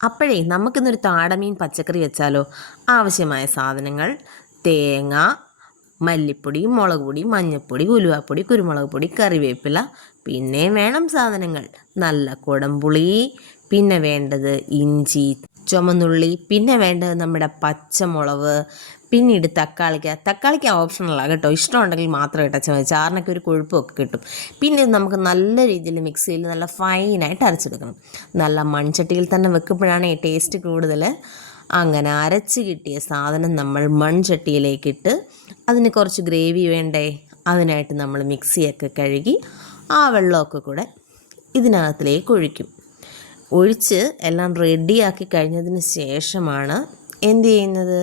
അപ്പോഴേ നമുക്കിന്നൊരു താടമീൻ പച്ചക്കറി വെച്ചാലോ? ആവശ്യമായ സാധനങ്ങൾ തേങ്ങ മല്ലിപ്പൊടി മുളക് പൊടി മഞ്ഞൾപ്പൊടി ഉലുവാപ്പൊടി കുരുമുളക് പൊടി കറിവേപ്പില പിന്നെ വേണം സാധനങ്ങൾ. നല്ല കുടംപുളി പിന്നെ വേണ്ടത് ഇഞ്ചി ചുമന്നുള്ളി പിന്നെ വേണ്ടത് നമ്മുടെ പച്ചമുളക് പിന്നീട് തക്കാളിക്ക. തക്കാളിക്ക ഓപ്ഷണലാണ് കേട്ടോ. ഇഷ്ടമുണ്ടെങ്കിൽ മാത്രം ഇട്ട ചുമ ചാറിനൊക്കെ ഒരു കൊഴുപ്പൊക്കെ കിട്ടും. പിന്നെ നമുക്ക് നല്ല രീതിയിൽ മിക്സിയിൽ നല്ല ഫൈനായിട്ട് അരച്ചെടുക്കണം. നല്ല മൺചട്ടിയിൽ തന്നെ വെക്കുമ്പോഴാണ് ടേസ്റ്റ് കൂടുതൽ. അങ്ങനെ അരച്ച് കിട്ടിയ സാധനം നമ്മൾ മൺചട്ടിയിലേക്കിട്ട് അതിന് കുറച്ച് ഗ്രേവി വേണ്ടേ? അതിനായിട്ട് നമ്മൾ മിക്സിയൊക്കെ കഴുകി ആ വെള്ളമൊക്കെ കൂടെ ഇതിനകത്തിലേക്ക് ഒഴിക്കും. ഒഴിച്ച് എല്ലാം റെഡിയാക്കി കഴിഞ്ഞതിന് ശേഷമാണ് എന്ത് ചെയ്യുന്നത്?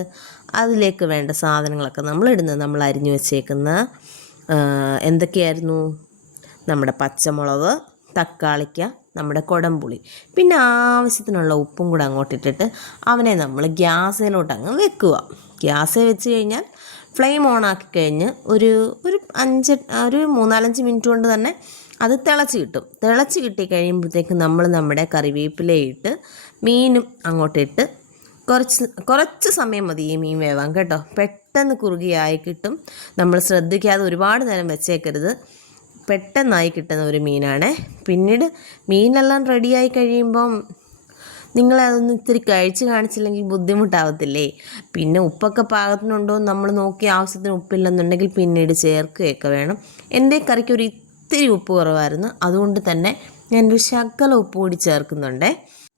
അതിലേക്ക് വേണ്ട സാധനങ്ങളൊക്കെ നമ്മൾ ഇടുന്നത്. നമ്മൾ അരിഞ്ഞു വെച്ചേക്കുന്ന എന്തൊക്കെയായിരുന്നു? നമ്മുടെ പച്ചമുളക് തക്കാളിക്ക നമ്മുടെ കുടംപുളി. പിന്നെ ആവശ്യത്തിനുള്ള ഉപ്പും കൂടെ അങ്ങോട്ട് ഇട്ടിട്ട് അവനെ നമ്മൾ ഗ്യാസിലോട്ട് അങ്ങ് വെക്കുക. ഗ്യാസിൽ വെച്ച് കഴിഞ്ഞാൽ ഫ്ലെയിം ഓൺ ആക്കി കഴിഞ്ഞ് ഒരു ഒരു അഞ്ച് ഒരു മൂന്നാലഞ്ച് മിനിറ്റ് കൊണ്ട് തന്നെ അത് തിളച്ച് കിട്ടും. തിളച്ച് കിട്ടി കഴിയുമ്പോഴത്തേക്ക് നമ്മൾ നമ്മുടെ കറിവേപ്പിലയിട്ട് മീനും അങ്ങോട്ടിട്ട് കുറച്ച് കുറച്ച് സമയം മതി ഈ മീൻ വേവാൻ കേട്ടോ. പെട്ടെന്ന് കുറുകിയായി കിട്ടും. നമ്മൾ ശ്രദ്ധിക്കാതെ ഒരുപാട് നേരം വെച്ചേക്കരുത്. പെട്ടെന്നായി കിട്ടുന്ന ഒരു മീനാണ്. പിന്നീട് മീനെല്ലാം റെഡിയായി കഴിയുമ്പം നിങ്ങളതൊന്ന് ഇത്തിരി കഴിച്ച് കാണിച്ചില്ലെങ്കിൽ ബുദ്ധിമുട്ടാവത്തില്ലേ? പിന്നെ ഉപ്പൊക്കെ പാകത്തിനുണ്ടോ നമ്മൾ നോക്കി ആവശ്യത്തിന് ഉപ്പില്ലെന്നുണ്ടെങ്കിൽ പിന്നീട് ചേർക്കുകയൊക്കെ വേണം. എന്റെ കറിക്ക് ഒരു ഇത്തിരി ഉപ്പ് കുറവായിരുന്നു. അതുകൊണ്ട് തന്നെ ഞാനൊരു ശകല ഉപ്പ് കൂടി ചേർക്കുന്നുണ്ട്.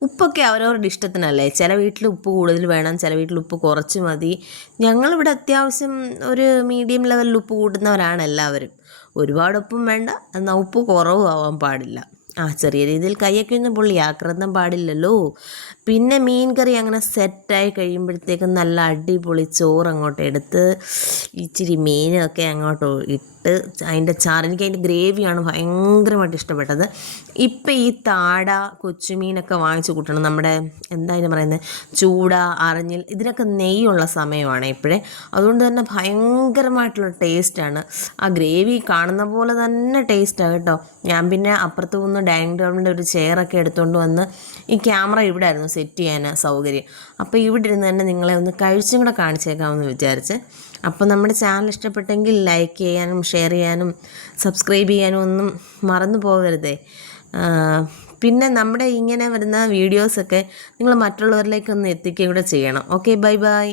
ഉപ്പൊക്കെ അവരവരുടെ ഇഷ്ടത്തിനല്ലേ? ചില വീട്ടിൽ ഉപ്പ് കൂടുതൽ വേണം ചില വീട്ടിൽ ഉപ്പ് കുറച്ച് മതി. ഞങ്ങളിവിടെ അത്യാവശ്യം ഒരു മീഡിയം ലെവലിൽ ഉപ്പ് കൂട്ടുന്നവരാണ് എല്ലാവരും. ഒരുപാട് ഉപ്പും വേണ്ട എന്നാൽ ഉപ്പ് കുറവും ആവാൻ പാടില്ല. ആ ചെറിയ രീതിയിൽ കൈയൊക്കെ ഒന്ന് പൊള്ളി ആക്രന്തം പാടില്ലല്ലോ. പിന്നെ മീൻ കറി അങ്ങനെ സെറ്റായി കഴിയുമ്പോഴത്തേക്കും നല്ല അടിപൊളി ചോറ് അങ്ങോട്ട് എടുത്ത് ഇച്ചിരി മീനൊക്കെ അങ്ങോട്ട് ഇട്ട് അതിന്റെ ചാറ്. എനിക്ക് അതിന്റെ ഗ്രേവിയാണ് ഭയങ്കരമായിട്ട് ഇഷ്ടപ്പെട്ടത്. ഇപ്പം ഈ താട കൊച്ചുമീനൊക്കെ വാങ്ങിച്ച് കൂട്ടണം. നമ്മുടെ എന്താ അതിന് പറയുന്നത്? ചൂട അറിഞ്ഞിൽ ഇതിനൊക്കെ നെയ്യുള്ള സമയമാണ് ഇപ്പോഴേ. അതുകൊണ്ട് തന്നെ ഭയങ്കരമായിട്ടുള്ള ടേസ്റ്റാണ്. ആ ഗ്രേവി കാണുന്ന പോലെ തന്നെ ടേസ്റ്റാണ് കേട്ടോ. ഞാൻ പിന്നെ അപ്പുറത്ത് നിന്ന് ഡൈനിങ് ടേബിളിന്റെ ഒരു ചെയറൊക്കെ എടുത്തുകൊണ്ട് വന്ന് ഈ ക്യാമറ ഇവിടെ ആയിരുന്നു സെറ്റ് ചെയ്യാൻ സൗകര്യം. അപ്പോൾ ഇവിടെ ഇരുന്ന് തന്നെ നിങ്ങളെ ഒന്ന് കഴിച്ചും കൂടെ കാണിച്ചേക്കാമെന്ന് വിചാരിച്ച്. അപ്പോൾ നമ്മുടെ ചാനൽ ഇഷ്ടപ്പെട്ടെങ്കിൽ ലൈക്ക് ചെയ്യാനും ഷെയർ ചെയ്യാനും സബ്സ്ക്രൈബ് ചെയ്യാനും ഒന്നും മറന്നു പോകരുതേ. പിന്നെ നമ്മുടെ ഇങ്ങനെ വരുന്ന വീഡിയോസൊക്കെ നിങ്ങൾ മറ്റുള്ളവരിലേക്കൊന്ന് എത്തിക്കുകയും കൂടെ ചെയ്യണം. Okay bye bye.